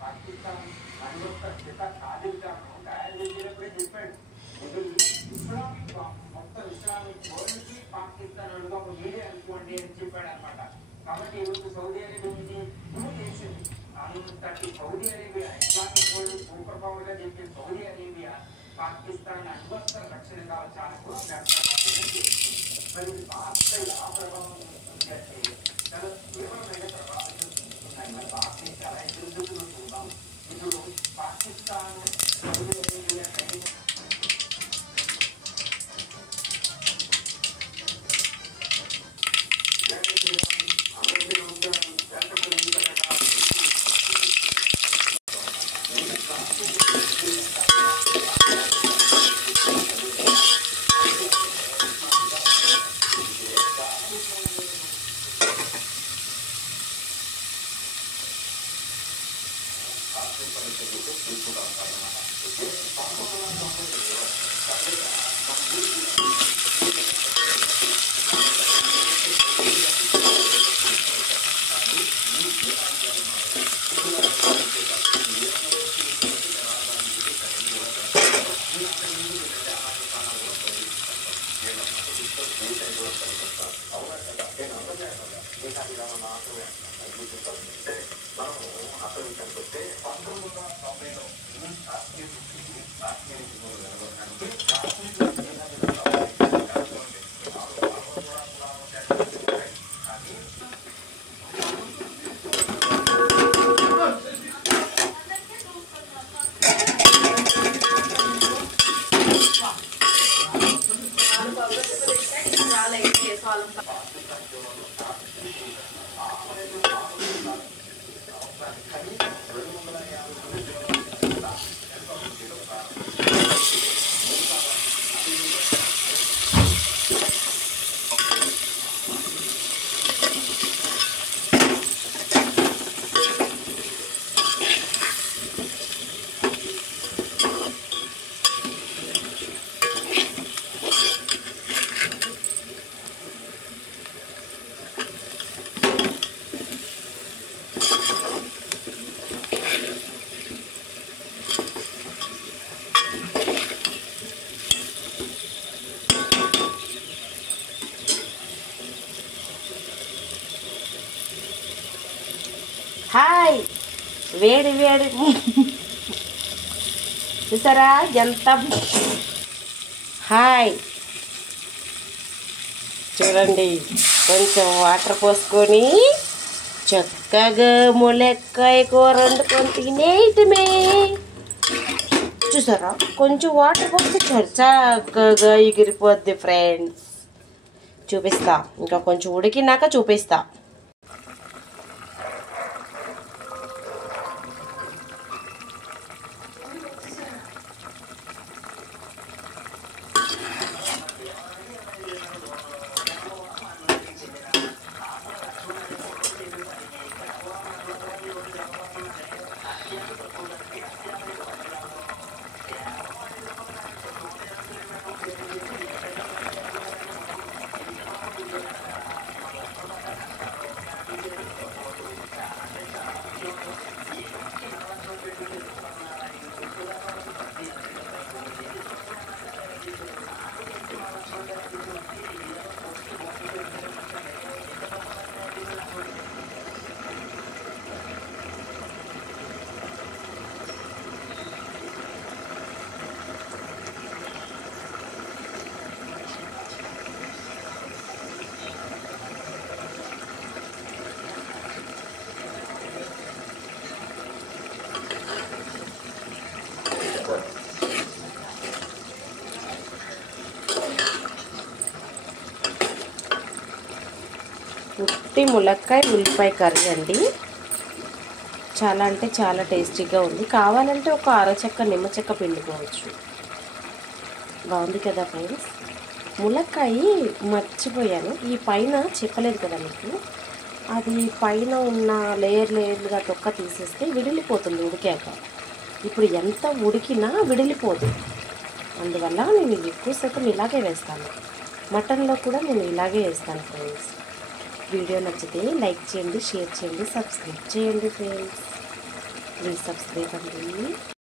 పాకిస్తాన్ అనుభవ స్థిత సాధించాను తయారు చేసినప్పుడే చెప్పాడు. ఇది ఇస్లామిక్ మొత్తం ఇస్లామిక్ వరల్డ్కి పాకిస్తాన్ అనుభవ ఒక మీడియా అనుకోండి అని చెప్పాడు అనమాట. కాబట్టి ఈరోజు సౌదీ అరేబియా నుంచి ప్రూవ్ చేసింది. అంతటి Saudi Arabia Islamic world super power గా చెప్పిన సౌదీ అరేబియా పాకిస్తాన్ అనుభవ రక్షణ కావచ్చాలని కూడా మరి ఆ ప్రభావం చాలా తీవ్రమైన ప్రభావం చూస్తున్నాయి. మరి భారతదేశ చాలా ఎదురు చూద్దాం. ఇప్పుడు పాకిస్తాన్ సౌదీ అరేబియా హాయ్ వేడి వేడి చూసారా ఎంత హాయ్ చూడండి కొంచెం వాటర్ పోసుకొని చక్కగా ములక్కాయ కూర వండుకొని తినేయటమే. చూసారా కొంచెం వాటర్ పోస్తే చక్కగా ఎగిరిపోద్ది ఫ్రెండ్స్. చూపిస్తా, ఇంకా కొంచెం ఉడికినాక చూపిస్తా. ఉట్టి ములక్కాయ ఉల్లిపాయ కర్రీ అండి. చాలా అంటే చాలా టేస్టీగా ఉంది. కావాలంటే ఒక అరచెక్క నిమ్మ చెక్క పిండుకోవచ్చు. బాగుంది కదా ఫ్రెండ్స్. ములక్కాయ మర్చిపోయాను, ఈ పైన చెప్పలేదు కదా మీకు, అది పైన ఉన్న లేయర్లుగా తొక్క తీసేస్తే విడిలిపోతుంది ఉడికాక. ఇప్పుడు ఎంత ఉడికినా విడిలిపోదు. అందువల్ల నేను ఎక్కువ శాతం ఇలాగే వేస్తాను. మటన్లో కూడా నేను ఇలాగే వేస్తాను ఫ్రెండ్స్. వీడియో నచ్చితే లైక్ చేయండి, షేర్ చేయండి, సబ్స్క్రైబ్ చేయండి ఫ్రెండ్స్. ప్లీజ్ సబ్స్క్రైబ్ అండి.